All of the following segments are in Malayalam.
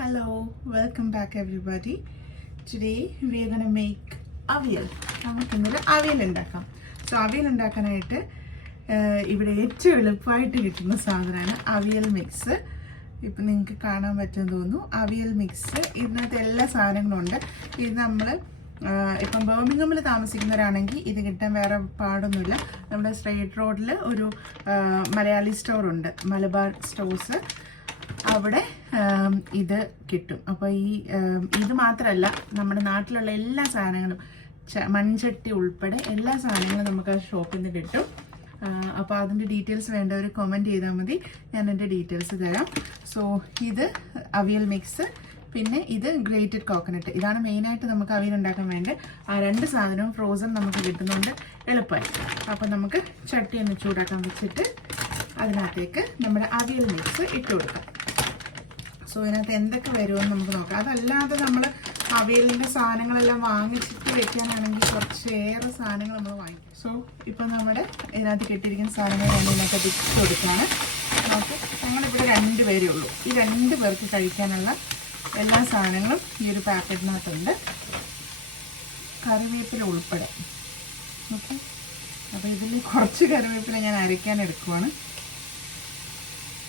Hello, welcome back everybody. Today we are going to make avial. നമുക്കിന്നൊരു അവിയൽ ഉണ്ടാക്കാം. സോ അവിയൽ ഉണ്ടാക്കാനായിട്ട് ഇവിടെ ഏറ്റവും എളുപ്പമായിട്ട് കിട്ടുന്ന സാധനമാണ് അവിയൽ മിക്സ്. ഇപ്പം നിങ്ങൾക്ക് കാണാൻ പറ്റുമെന്ന് തോന്നുന്നു. അവിയൽ മിക്സ് ഇതിനകത്ത് എല്ലാ സാധനങ്ങളും ഉണ്ട്. ഇത് നമ്മൾ ഇപ്പം ബർമിംഗമിൽ താമസിക്കുന്നവരാണെങ്കിൽ ഇത് കിട്ടാൻ വേറെ പാടൊന്നുമില്ല. നമ്മുടെ സ്ട്രേറ്റ് റോഡിൽ ഒരു മലയാളി സ്റ്റോർ ഉണ്ട്, മലബാർ സ്റ്റോഴ്സ്. അവിടെ ഇത് കിട്ടും. അപ്പോൾ ഇത് മാത്രമല്ല, നമ്മുടെ നാട്ടിലുള്ള എല്ലാ സാധനങ്ങളും മൺചട്ടി ഉൾപ്പെടെ എല്ലാ സാധനങ്ങളും നമുക്ക് ആ ഷോപ്പിൽ നിന്ന് കിട്ടും. അപ്പോൾ അതിൻ്റെ ഡീറ്റെയിൽസ് വേണ്ടവർ കമൻറ്റ് ചെയ്താൽ മതി, ഞാൻ എൻ്റെ ഡീറ്റെയിൽസ് തരാം. സോ ഇത് അവിയൽ മിക്സ്, പിന്നെ ഇത് ഗ്രേറ്റഡ് കോക്കനട്ട്. ഇതാണ് മെയിനായിട്ട് നമുക്ക് അവിയൽ ഉണ്ടാക്കാൻ വേണ്ടി. ആ രണ്ട് സാധനവും ഫ്രോസൺ നമുക്ക് കിട്ടുന്നുണ്ട് എളുപ്പമായി. അപ്പോൾ നമുക്ക് ചട്ടി ഒന്ന് ചൂടാക്കാൻ വെച്ചിട്ട് അതിനകത്തേക്ക് നമ്മുടെ അവിയൽ മിക്സ് ഇട്ട് കൊടുക്കാം. സോ ഇതിനകത്ത് എന്തൊക്കെ വരുമെന്ന് നമുക്ക് നോക്കാം. അതല്ലാതെ നമ്മൾ അവിയലിൻ്റെ സാധനങ്ങളെല്ലാം വാങ്ങിച്ചിട്ട് വെക്കാനാണെങ്കിൽ കുറച്ചേറെ സാധനങ്ങൾ നമ്മൾ വാങ്ങിക്കും. സോ ഇപ്പം നമ്മുടെ ഇതിനകത്ത് കിട്ടിയിരിക്കുന്ന സാധനങ്ങൾ നമ്മൾ ഇതിനകത്ത് ഇട്ട് കൊടുക്കുകയാണ്. നമുക്ക് ഞങ്ങളിവിടെ 2 പേരേ ഉള്ളൂ. ഈ 2 പേർക്ക് കഴിക്കാനുള്ള എല്ലാ സാധനങ്ങളും ഈ ഒരു പാക്കറ്റിനകത്തുണ്ട്, കറിവേപ്പില ഉൾപ്പെടെ. ഓക്കെ, അപ്പോൾ ഇതിൽ കുറച്ച് കറിവേപ്പില ഞാൻ അരയ്ക്കാൻ എടുക്കുവാണ്.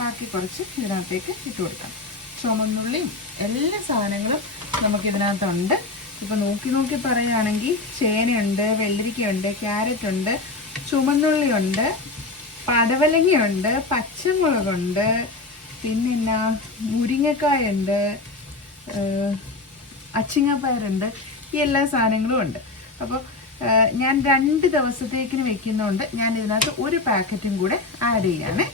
ബാക്കി കുറച്ച് ഇതിനകത്തേക്ക് ഇട്ട് കൊടുക്കാം. ചുമന്നുള്ളിയും എല്ലാ സാധനങ്ങളും നമുക്കിതിനകത്തുണ്ട്. ഇപ്പോൾ നോക്കി പറയുകയാണെങ്കിൽ ചേനയുണ്ട്, വെള്ളരിക്കയുണ്ട്, ക്യാരറ്റുണ്ട്, ചുമന്നുള്ളിയുണ്ട്, പടവലങ്ങയുണ്ട്, പച്ചമുളകുണ്ട്, പിന്നെ മുരിങ്ങക്കായുണ്ട്, അച്ചിങ്ങപ്പയറുണ്ട്. ഈ എല്ലാ സാധനങ്ങളും ഉണ്ട്. അപ്പോൾ ഞാൻ 2 ദിവസത്തേക്കിന് വെക്കുന്നതുകൊണ്ട് ഞാൻ ഇതിനകത്ത് ഒരു പാക്കറ്റും കൂടെ ആഡ് ചെയ്യാണ്.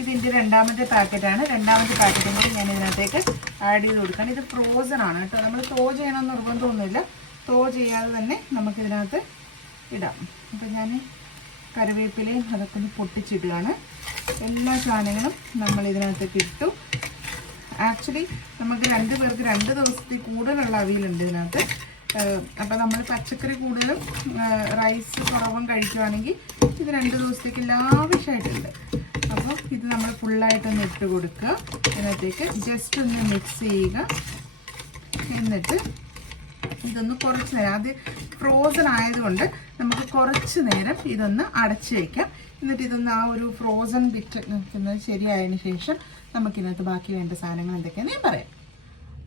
ഇതിൻ്റെ 2ാമത്തെ പാക്കറ്റാണ്. 2ാമത്തെ പാക്കറ്റും കൂടി ഞാൻ ഇതിനകത്തേക്ക് ആഡ് ചെയ്ത് കൊടുക്കണം. ഇത് ഫ്രോസൺ ആണ് കേട്ടോ. നമ്മൾ തോ ചെയ്യണമെന്ന് നിർബന്ധമൊന്നുമില്ല. തോ ചെയ്യാതെ തന്നെ നമുക്കിതിനകത്ത് ഇടാം. അപ്പോൾ ഞാൻ കറിവേപ്പിലയും അതൊക്കെ ഒന്ന് പൊട്ടിച്ചിടുകയാണ്. എല്ലാ സാധനങ്ങളും നമ്മൾ ഇതിനകത്തേക്ക് ഇട്ടു. ആക്ച്വലി നമുക്ക് 2 പേർക്ക് 2 ദിവസത്തിൽ കൂടുതലുള്ള അവിയലുണ്ട് ഇതിനകത്ത്. അപ്പോൾ നമ്മൾ പച്ചക്കറി കൂടുതലും റൈസ് കുറവും കഴിക്കുവാണെങ്കിൽ ഇത് 2 ദിവസത്തേക്ക് ലാവിഷായിട്ടുണ്ട്. അപ്പോൾ ഇത് നമ്മൾ ഫുള്ളായിട്ടൊന്ന് ഇട്ട് കൊടുക്കുക. ഇതിനകത്തേക്ക് ജസ്റ്റ് ഒന്ന് മിക്സ് ചെയ്യുക. എന്നിട്ട് ഇതൊന്ന് കുറച്ച് നേരം, അത് ഫ്രോസൺ ആയതുകൊണ്ട് നമുക്ക് കുറച്ച് നേരം ഇതൊന്ന് അടച്ച് വയ്ക്കാം. എന്നിട്ട് ഇതൊന്ന് ആ ഒരു ഫ്രോസൺ ബിറ്റ് നിൽക്കുന്നത് ശരിയായതിന് ശേഷം നമുക്കിതിനകത്ത് ബാക്കി വേണ്ട സാധനങ്ങൾ എന്തൊക്കെയാണെന്ന് ഞാൻ പറയാം.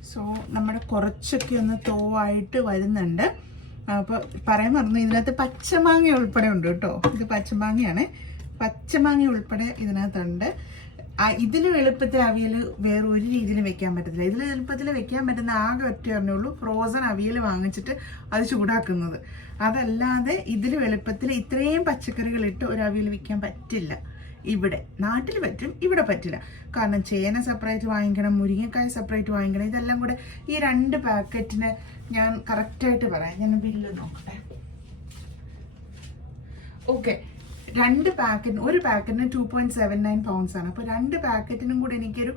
സോ നമ്മുടെ കുറച്ചൊക്കെ ഒന്ന് തോവായിട്ട് വരുന്നുണ്ട്. അപ്പോൾ പറയാൻ മറന്നു, ഇതിനകത്ത് പച്ചമാങ്ങ ഉൾപ്പെടെ ഉണ്ട് കേട്ടോ. ഇത് പച്ചമാങ്ങയാണ്. പച്ചമാങ്ങ ഉൾപ്പെടെ ഇതിനകത്തുണ്ട്. ഇതിലും എളുപ്പത്തിൽ അവിയൽ വേറെ ഒരു രീതിയിലും വെക്കാൻ പറ്റത്തില്ല. ഇതിൽ എളുപ്പത്തിൽ വെക്കാൻ പറ്റുന്ന ആകെ ഒറ്റയേ ഉള്ളൂ, ഫ്രോസൺ അവിയൽ വാങ്ങിച്ചിട്ട് അത് ചൂടാക്കുന്നത്. അതല്ലാതെ ഇതിലും എളുപ്പത്തിൽ ഇത്രയും പച്ചക്കറികൾ ഇട്ട് ഒരു അവിയൽ വെക്കാൻ പറ്റില്ല. ഇവിടെ നാട്ടിൽ പറ്റും, ഇവിടെ പറ്റില്ല. കാരണം ചേന സെപ്പറേറ്റ് വാങ്ങിക്കണം, മുരിങ്ങക്കായ സെപ്പറേറ്റ് വാങ്ങിക്കണം. ഇതെല്ലാം കൂടെ ഈ 2 പാക്കറ്റിന് ഞാൻ കറക്റ്റായിട്ട് പറയാം. ഞാൻ ബില്ല് നോക്കട്ടെ. ഓക്കെ, 2 പാക്കറ്റിന്, ഒരു പാക്കറ്റിന് 2.79 പൗണ്ട്സ് ആണ്. അപ്പോൾ 2 പാക്കറ്റിനും കൂടി എനിക്കൊരു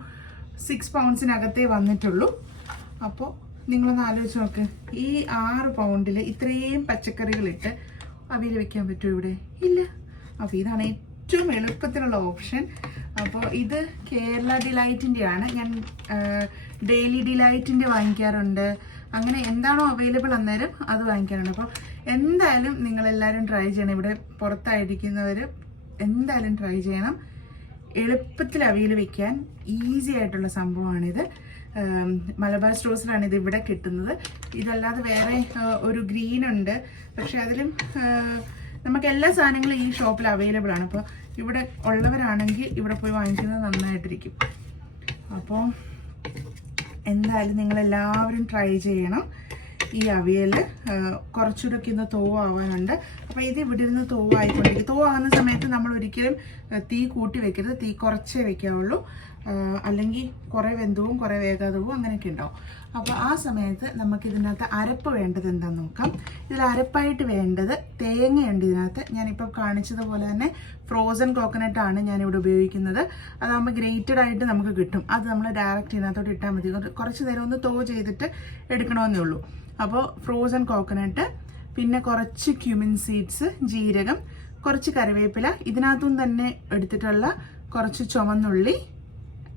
6 പൗണ്ട്സിനകത്തേ വന്നിട്ടുള്ളൂ. അപ്പോൾ നിങ്ങളൊന്ന് ആലോചിച്ച് നോക്ക്, ഈ 6 പൗണ്ടിൽ ഇത്രയും പച്ചക്കറികളിട്ട് അവിയൽ വെക്കാൻ പറ്റുമോ ഇവിടെ? ഇല്ല. അപ്പോൾ ഇതാണ് ഏറ്റവും എളുപ്പത്തിലുള്ള ഓപ്ഷൻ. അപ്പോൾ ഇത് കേരള ഡിലൈറ്റിൻ്റെ ആണ്. ഞാൻ ഡെയിലി ഡിലൈറ്റിൻ്റെ വാങ്ങിക്കാറുണ്ട്. അങ്ങനെ എന്താണോ അവൈലബിൾ അന്നേരം അത് വാങ്ങിക്കാറുണ്ട്. അപ്പോൾ എന്തായാലും നിങ്ങളെല്ലാവരും ട്രൈ ചെയ്യണം. ഇവിടെ പുറത്തായിരിക്കുന്നവർ എന്തായാലും ട്രൈ ചെയ്യണം. എളുപ്പത്തിൽ അവിയൽ വയ്ക്കാൻ ഈസി ആയിട്ടുള്ള സംഭവമാണിത്. മലബാർ സ്റ്റോഴ്സിലാണ് ഇത് ഇവിടെ കിട്ടുന്നത്. ഇതല്ലാതെ വേറെ ഒരു ഗ്രീൻ ഉണ്ട്, പക്ഷെ അതിലും നമുക്ക് എല്ലാ സാധനങ്ങളും ഈ ഷോപ്പിൽ അവൈലബിൾ ആണ്. അപ്പോൾ ഇവിടെ ഉള്ളവരാണെങ്കിൽ ഇവിടെ പോയി വാങ്ങിക്കുന്നത് നന്നായിട്ടിരിക്കും. അപ്പോൾ എന്തായാലും നിങ്ങളെല്ലാവരും ട്രൈ ചെയ്യണം. ഈ അവിയൽ കുറച്ചുകൂടെ ഒക്കെ ഇന്ന് തോവാവാനുണ്ട്. അപ്പോൾ ഇത് ഇവിടെ ഇരുന്ന് തോവായിക്കൊണ്ടിരിക്കും. തോവാകുന്ന സമയത്ത് നമ്മൾ ഒരിക്കലും തീ കൂട്ടി വെക്കരുത്. തീ കുറച്ചേ വെക്കാവുള്ളൂ, അല്ലെങ്കിൽ കുറേ വെന്തവും കുറേ വേഗതവും അങ്ങനെയൊക്കെ ഉണ്ടാവും. അപ്പോൾ ആ സമയത്ത് നമുക്കിതിനകത്ത് അരപ്പ് വേണ്ടത് എന്താണെന്ന് നോക്കാം. ഇതിൽ അരപ്പായിട്ട് വേണ്ടത് തേങ്ങയുണ്ട് ഇതിനകത്ത്. ഞാനിപ്പോൾ കാണിച്ചതുപോലെ തന്നെ ഫ്രോസൺ കോക്കനട്ടാണ് ഞാനിവിടെ ഉപയോഗിക്കുന്നത്. അതാകുമ്പോൾ ഗ്രേറ്റഡ് ആയിട്ട് നമുക്ക് കിട്ടും. അത് നമ്മൾ ഡയറക്റ്റ് ഇതിനകത്തോട്ട് ഇട്ടാൽ മതി. കുറച്ച് നേരം ഒന്ന് തോ ചെയ്തിട്ട് എടുക്കണമെന്നേ ഉള്ളൂ. അപ്പോൾ ഫ്രോസൺ കോക്കനട്ട്, പിന്നെ കുറച്ച് ക്യുമിൻ സീഡ്സ്, ജീരകം, കുറച്ച് കറിവേപ്പില, ഇതിനകത്തും തന്നെ എടുത്തിട്ടുള്ള കുറച്ച് ചുമന്നുള്ളി,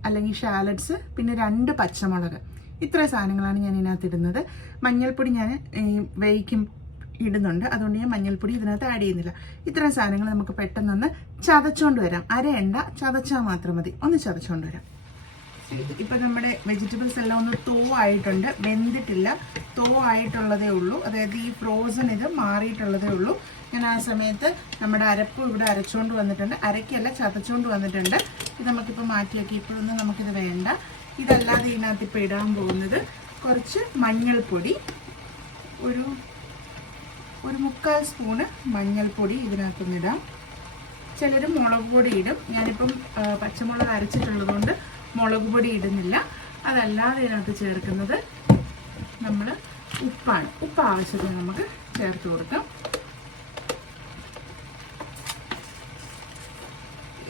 അല്ലെങ്കിൽ ഷാലറ്റ്സ്, പിന്നെ 2 പച്ചമുളക്. ഇത്ര സാധനങ്ങളാണ് ഞാൻ ഇതിനകത്ത് ഇടുന്നത്. മഞ്ഞൾപ്പൊടി ഞാൻ വേവിക്കും ഇടുന്നുണ്ട്, അതുകൊണ്ട് ഞാൻ മഞ്ഞൾപ്പൊടി ഇതിനകത്ത് ആഡ് ചെയ്യുന്നില്ല. ഇത്രയും സാധനങ്ങൾ നമുക്ക് പെട്ടെന്നൊന്ന് ചതച്ചുകൊണ്ട് വരാം. അരയണ്ട, ചതച്ചാൽ മാത്രം മതി. ഒന്ന് ചതച്ചുകൊണ്ട് വരാം. ഇപ്പം നമ്മുടെ വെജിറ്റബിൾസ് എല്ലാം ഒന്ന് തോ ആയിട്ടുണ്ട്, വെന്തിട്ടില്ല. തോ ആയിട്ടുള്ളതേ ഉള്ളൂ, അതായത് ഈ ഫ്രോസൺ ഇത് മാറിയിട്ടുള്ളതേ ഉള്ളൂ. ഞാൻ ആ സമയത്ത് നമ്മുടെ അരപ്പ് ഇവിടെ അരച്ചുകൊണ്ട് വന്നിട്ടുണ്ട്, അരക്കല്ല ചതച്ചുകൊണ്ട് വന്നിട്ടുണ്ട്. ഇത് നമുക്കിപ്പോൾ മാറ്റി വയ്ക്കാം, ഇപ്പോഴൊന്നും നമുക്കിത് വേണ്ട. ഇതല്ലാതെ ഇതിനകത്ത് ഇപ്പോൾ ഇടാൻ പോകുന്നത് കുറച്ച് മഞ്ഞൾപ്പൊടി, ഒരു 3/4 സ്പൂണ് മഞ്ഞൾപ്പൊടി ഇതിനകത്തൊന്ന് ഇടാം. ചിലർ മുളക് പൊടി ഇടും, ഞാനിപ്പം പച്ചമുളക് അരച്ചിട്ടുള്ളതുകൊണ്ട് മുളക് പൊടി ഇടുന്നില്ല. അതല്ലാതെ ഇതിനകത്ത് ചേർക്കുന്നത് നമ്മൾ ഉപ്പാണ്. ഉപ്പ് ആവശ്യത്തിന് നമുക്ക് ചേർത്ത് കൊടുക്കാം.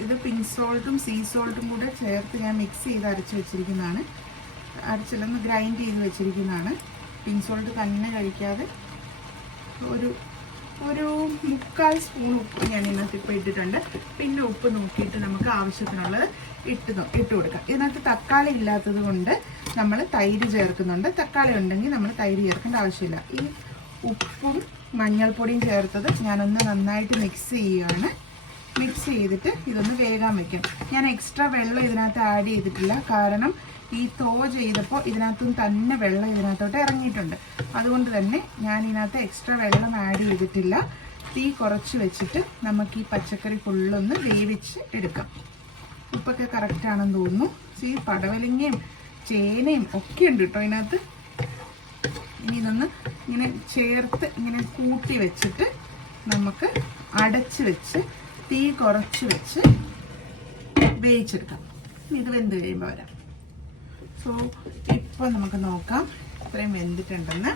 ഇത് പിങ്ക് സോൾട്ടും സീ സോൾട്ടും കൂടെ ചേർത്ത് ഞാൻ മിക്സ് ചെയ്ത് അരച്ച് വെച്ചിരിക്കുന്നതാണ്. അരച്ചിലൊന്ന് ഗ്രൈൻഡ് ചെയ്ത് വെച്ചിരിക്കുന്നതാണ്. പിങ്ക് സോൾട്ട് തന്നെ കഴിക്കാതെ ഒരു 3/4 സ്പൂൺ ഉപ്പ് ഞാൻ ഇതിനകത്ത് ഇപ്പോൾ ഇട്ടിട്ടുണ്ട്. പിന്നെ ഉപ്പ് നോക്കിയിട്ട് നമുക്ക് ആവശ്യത്തിനുള്ളത് ഇട്ട് കൊടുക്കാം. ഇതിനകത്ത് തക്കാളി ഇല്ലാത്തത് കൊണ്ട് നമ്മൾ തൈര് ചേർക്കുന്നുണ്ട്. തക്കാളി ഉണ്ടെങ്കിൽ നമ്മൾ തൈര് ചേർക്കേണ്ട ആവശ്യമില്ല. ഈ ഉപ്പും മഞ്ഞൾപ്പൊടിയും ചേർത്തത് ഞാനൊന്ന് നന്നായിട്ട് മിക്സ് ചെയ്യുകയാണ്. മിക്സ് ചെയ്തിട്ട് ഇതൊന്ന് വേകാൻ വയ്ക്കാം. ഞാൻ എക്സ്ട്രാ വെള്ളം ഇതിനകത്ത് ആഡ് ചെയ്തിട്ടില്ല, കാരണം ഈ തോ ചെയ്തപ്പോൾ ഇതിനകത്തും തന്നെ വെള്ളം ഇതിനകത്തോട്ട് ഇറങ്ങിയിട്ടുണ്ട്. അതുകൊണ്ട് തന്നെ ഞാൻ ഇതിനകത്ത് എക്സ്ട്രാ വെള്ളം ആഡ് ചെയ്തിട്ടില്ല. തീ കുറച്ച് വെച്ചിട്ട് നമുക്ക് ഈ പച്ചക്കറി ഫുള്ളൊന്ന് വേവിച്ച് എടുക്കാം. ഉപ്പൊക്കെ കറക്റ്റാണെന്ന് തോന്നുന്നു. ഈ പടവലങ്ങയും ചേനയും ഒക്കെ ഉണ്ട് കേട്ടോ ഇതിനകത്ത്. ഇനി ഇതൊന്ന് ഇങ്ങനെ ചേർത്ത് ഇങ്ങനെ കൂട്ടി വെച്ചിട്ട് നമുക്ക് അടച്ച് വെച്ച് തീ കുറച്ച് വെച്ച് വേവിച്ചെടുക്കാം. ഇത് വെന്ത് കഴിയുമ്പോൾ വരാം. സോ ഇപ്പോൾ നമുക്ക് നോക്കാം ഇത്രയും വെന്തിട്ടുണ്ടെന്ന്.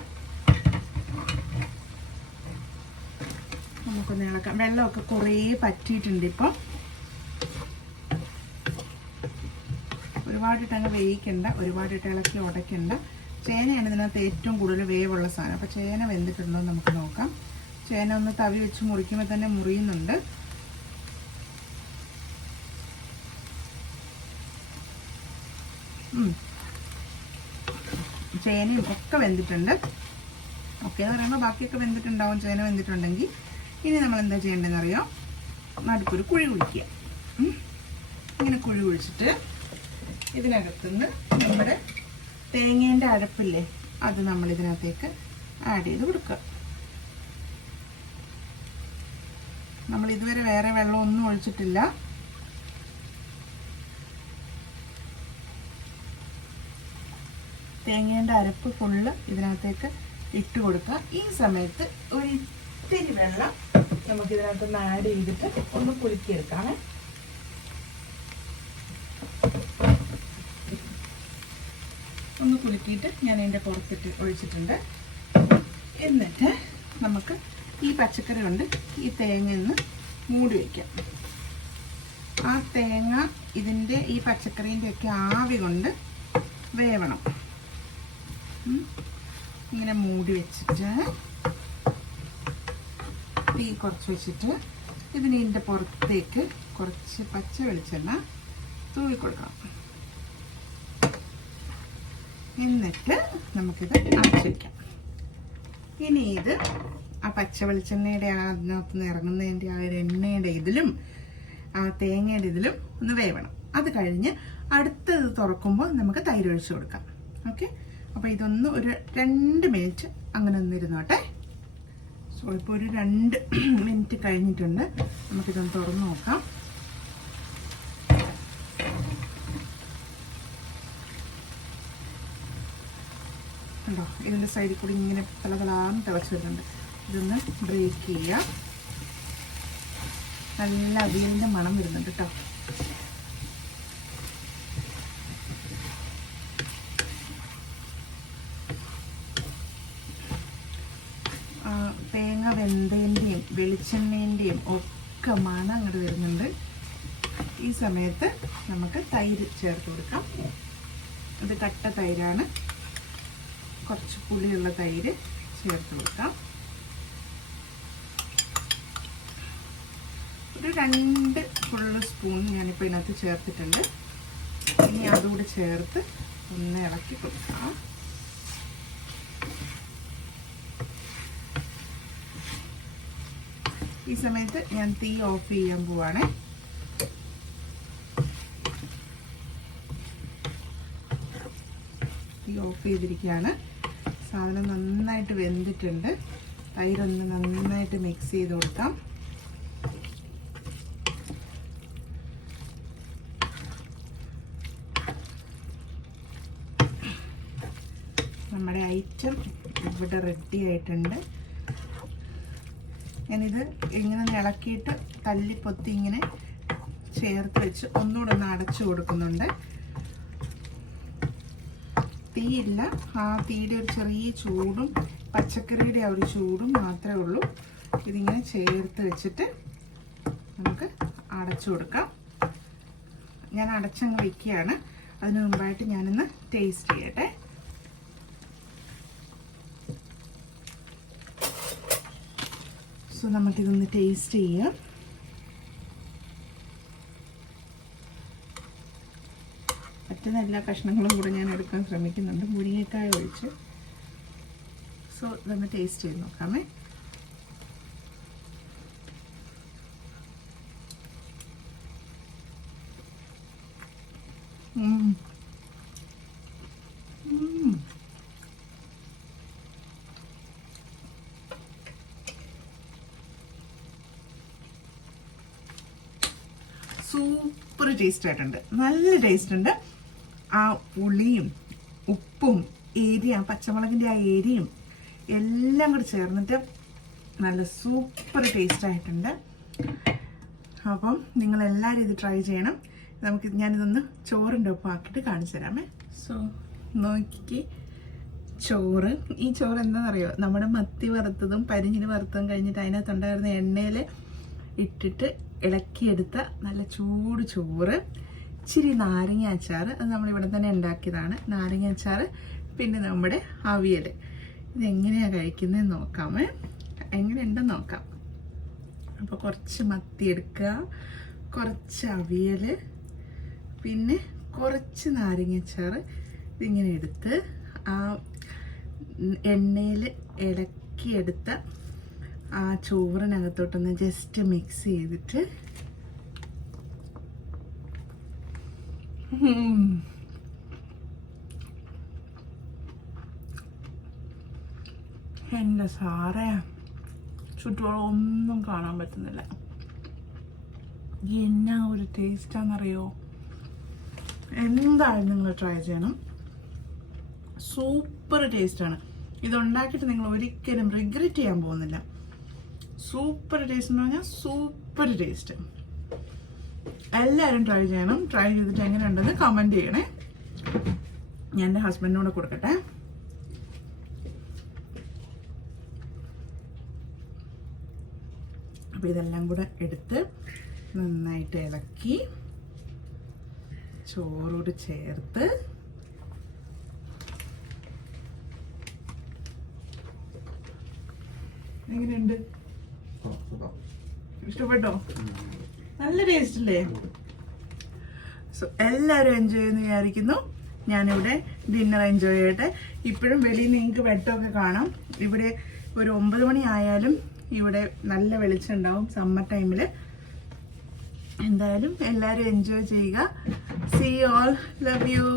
നമുക്കൊന്ന് ഇളക്കാം. വെള്ളമൊക്കെ കുറേ പറ്റിയിട്ടുണ്ട്. ഇപ്പം ഒരുപാടിട്ടങ്ങ് വേവിക്കണ്ട, ഒരുപാടിട്ട് ഇളക്കി ഉടയ്ക്കണ്ട. ചേനയാണ് ഇതിനകത്ത് ഏറ്റവും കൂടുതൽ വേവുള്ള സാധനം. അപ്പോൾ ചേന വെന്തിട്ടുണ്ടോ എന്ന് നമുക്ക് നോക്കാം. ചേന ഒന്ന് തവി വെച്ച് മുറിക്കുമ്പോൾ തന്നെ മുറിയുന്നുണ്ട്. ചേനയും ഒക്കെ വെന്തിട്ടുണ്ട്. ഓക്കെ എന്ന് പറയുമ്പോൾ ബാക്കിയൊക്കെ വെന്തിട്ടുണ്ടാവും. ചേന വെന്തിട്ടുണ്ടെങ്കിൽ ഇനി നമ്മൾ എന്താ ചെയ്യേണ്ടതെന്ന് അറിയാം. നടുക്കൊരു കുഴി കുഴിക്കുക. ഇങ്ങനെ കുഴി കുഴിച്ചിട്ട് ഇതിനകത്തുനിന്ന് നമ്മുടെ തേങ്ങേൻ്റെ അരപ്പില്ലേ, അത് നമ്മൾ ഇതിനകത്തേക്ക് ആഡ് ചെയ്ത് കൊടുക്കുക. നമ്മൾ ഇതുവരെ വേറെ വെള്ളമൊന്നും ഒഴിച്ചിട്ടില്ല. തേങ്ങേൻ്റെ അരപ്പ് ഫുള്ള് ഇതിനകത്തേക്ക് ഇട്ട് കൊടുക്കുക. ഈ സമയത്ത് ഒരു ഇത്തിരി വെള്ളം നമുക്കിതിനകത്തൊന്ന് ആഡ് ചെയ്തിട്ട് ഒന്ന് കുലുക്കിയെടുക്കാമേ. ഒന്ന് കുലുക്കിയിട്ട് ഞാൻ ഇതിൻ്റെ പുറത്തിട്ട് ഒഴിച്ചിട്ടുണ്ട്. എന്നിട്ട് നമുക്ക് ഈ പച്ചക്കറി കൊണ്ട് ഈ തേങ്ങയൊന്ന് മൂടി വയ്ക്കാം. ആ തേങ്ങ ഇതിൻ്റെ ഈ പച്ചക്കറീൻ്റെ ഒക്കെ ആവി കൊണ്ട് വേവണം. ഇങ്ങനെ മൂടി വെച്ചിട്ട് തീ കുറച്ച് വെച്ചിട്ട് ഇതിൻ്റെ പുറത്തേക്ക് കുറച്ച് പച്ച വെളിച്ചെണ്ണ തൂവി കൊടുക്കണം. എന്നിട്ട് നമുക്കിത് അടച്ചു വയ്ക്കാം. ഇനി ഇത് ആ പച്ച വെളിച്ചെണ്ണയുടെ അതിനകത്ത് നിന്ന് ഇറങ്ങുന്നതിൻ്റെ ആ ഒരു എണ്ണയുടെ ഇതിലും ആ തേങ്ങയുടെ ഇതിലും ഒന്ന് വേവണം. അത് കഴിഞ്ഞ് അടുത്തത് തുറക്കുമ്പോൾ നമുക്ക് തൈര് ഒഴിച്ച് കൊടുക്കാം. ഓക്കെ, അപ്പോൾ ഇതൊന്ന് ഒരു 2 മിനിറ്റ് അങ്ങനെ ഒന്നിരുന്നോട്ടെ. സോ ഇപ്പോൾ ഒരു 2 മിനിറ്റ് കഴിഞ്ഞിട്ടുണ്ട്. നമുക്കിതൊന്ന് തുറന്ന് നോക്കാം. കണ്ടോ, ഇതിൻ്റെ സൈഡിൽ കൂടി ഇങ്ങനെ തലതലാന്ന് തിളച്ച് വരുന്നുണ്ട്. ഇതൊന്ന് ബ്രേക്ക് ചെയ്യുക. നല്ല അവിയലിൻ്റെ മണം വരുന്നുണ്ട് കേട്ടോ. തേങ്ങ വെന്തേൻ്റെയും വെളിച്ചെണ്ണേൻ്റെയും ഒക്കെ മണം അങ്ങോട്ട് വരുന്നുണ്ട്. ഈ സമയത്ത് നമുക്ക് തൈര് ചേർത്ത് കൊടുക്കാം. ഇത് കട്ട തൈരാണ്, കുറച്ച് പുളിയുള്ള തൈര് ചേർത്ത് കൊടുക്കാം. ഒരു 2 ഫുള്ള് സ്പൂൺ ഞാനിപ്പോൾ ഇതിനകത്ത് ചേർത്തിട്ടുണ്ട്. ഇനി അതുകൂടെ ചേർത്ത് ഒന്ന് ഇളക്കി കൊടുക്കാം. ഈ സമയത്ത് ഞാൻ തീ ഓഫ് ചെയ്യാൻ പോവാണ്. തീ ഓഫ് ചെയ്തിരിക്കുകയാണ്. സാധനം നന്നായിട്ട് വെന്തിട്ടുണ്ട്. തൈരൊന്ന് നന്നായിട്ട് മിക്സ് ചെയ്ത് കൊടുക്കാം. നമ്മുടെ ഐറ്റം ഇവിടെ റെഡി ആയിട്ടുണ്ട്. ഞാനിത് ഇങ്ങനെ ഇളക്കിയിട്ട് തല്ലിപ്പൊത്തി ഇങ്ങനെ ചേർത്ത് വെച്ച് ഒന്നുകൂടെ ഒന്ന് അടച്ചു കൊടുക്കുന്നുണ്ട്. തീയില്ല, ആ തീയുടെ ഒരു ചെറിയ ചൂടും പച്ചക്കറിയുടെ ആ ഒരു ചൂടും മാത്രമേ ഉള്ളൂ. ഇതിങ്ങനെ ചേർത്ത് വെച്ചിട്ട് നമുക്ക് അടച്ചു കൊടുക്കാം. ഞാൻ അടച്ചങ്ങ് വയ്ക്കുകയാണ്. അതിന് മുമ്പായിട്ട് ഞാനൊന്ന് ടേസ്റ്റ് ചെയ്യട്ടെ. സോ നമുക്കിതൊന്ന് ടേസ്റ്റ് ചെയ്യാം. പറ്റുന്ന എല്ലാ കഷ്ണങ്ങളും കൂടെ ഞാൻ എടുക്കാൻ ശ്രമിക്കുന്നുണ്ട്, മുരിങ്ങക്കായ ഒഴിച്ച്. സോ ഇതൊന്ന് ടേസ്റ്റ് ചെയ്ത് നോക്കാമേ. സൂപ്പർ ടേസ്റ്റ് ആയിട്ടുണ്ട്, നല്ല ടേസ്റ്റ് ഉണ്ട്. ആ പുളിയും ഉപ്പും എരിയും പച്ചമുളകിൻ്റെ ആ എരിയും എല്ലാം കൂടി ചേർന്നിട്ട് നല്ല സൂപ്പർ ടേസ്റ്റ് ആയിട്ടുണ്ട്. അപ്പം നിങ്ങളെല്ലാവരും ഇത് ട്രൈ ചെയ്യണം. ഞാനിതൊന്ന് ചോറിൻ്റെ ഒപ്പം ആക്കിയിട്ട് കാണിച്ചു തരാമേ. സോ നോക്കിക്ക് ചോറ്. ഈ ചോറ് എന്താണെന്നറിയോ, നമ്മുടെ മത്തി വറുത്തതും പരിഞ്ഞിന് വറുത്തതും കഴിഞ്ഞിട്ട് അതിനകത്തുണ്ടായിരുന്ന എണ്ണയിൽ ഇട്ടിട്ട് ഇളക്കിയെടുത്ത നല്ല ചൂട് ചോറ്, ഇച്ചിരി നാരങ്ങ അച്ചാർ, അത് നമ്മളിവിടെ തന്നെ ഉണ്ടാക്കിയതാണ്. നാരങ്ങ അച്ചാർ, പിന്നെ നമ്മുടെ അവിയൽ. ഇതെങ്ങനെയാണ് കഴിക്കുന്നതെന്ന് നോക്കാമേ, എങ്ങനെയുണ്ടെന്ന് നോക്കാം. അപ്പോൾ കുറച്ച് മത്തി എടുക്കുക, കുറച്ച് അവിയൽ, പിന്നെ കുറച്ച് നാരങ്ങ അച്ചാർ. ഇതിങ്ങനെ എടുത്ത് ആ എണ്ണയിൽ ഇളക്കിയെടുത്ത ആ ചോറിനകത്തോട്ടൊന്ന് ജസ്റ്റ് മിക്സ് ചെയ്തിട്ട് എൻ്റെ സാറേ, ചുറ്റോളം ഒന്നും കാണാൻ പറ്റുന്നില്ല. എന്നാ ഒരു ടേസ്റ്റാണെന്നറിയോ. എന്തായാലും നിങ്ങൾ ട്രൈ ചെയ്യണം. സൂപ്പർ ടേസ്റ്റാണ്. ഇതുണ്ടാക്കിയിട്ട് നിങ്ങൾ ഒരിക്കലും റിഗ്രറ്റ് ചെയ്യാൻ പോകുന്നില്ല. സൂപ്പർ ടേസ്റ്റ് എന്ന് പറഞ്ഞാൽ സൂപ്പർ ടേസ്റ്റ്. എല്ലാവരും ട്രൈ ചെയ്യണം. ട്രൈ ചെയ്തിട്ട് എങ്ങനെയുണ്ടെന്ന് കമൻറ്റ് ചെയ്യണേ. ഞാൻ എൻ്റെ ഹസ്ബൻഡിനോട് കൊടുക്കട്ടെ. അപ്പോൾ ഇതെല്ലാം കൂടെ എടുത്ത് നന്നായിട്ട് ഇളക്കി ചോറോട് ചേർത്ത് എങ്ങനെയുണ്ട്? ഇഷ്ടപ്പെട്ടോ? നല്ല ടേസ്റ്റ് അല്ലേ? സോ എല്ലാവരും എൻജോയ് ചെയ്യുമെന്ന് വിചാരിക്കുന്നു. ഞാനിവിടെ ഡിന്നർ എൻജോയ് ചെയ്യട്ടെ. ഇപ്പോഴും വെളിയിൽ നിങ്ങൾക്ക് വെട്ടമൊക്കെ കാണാം. ഇവിടെ ഒരു 9 മണി ആയാലും ഇവിടെ നല്ല വെളിച്ചം ഉണ്ടാവും സമ്മർ ടൈമിൽ. എന്തായാലും എല്ലാവരും എൻജോയ് ചെയ്യുക. See you all, love U.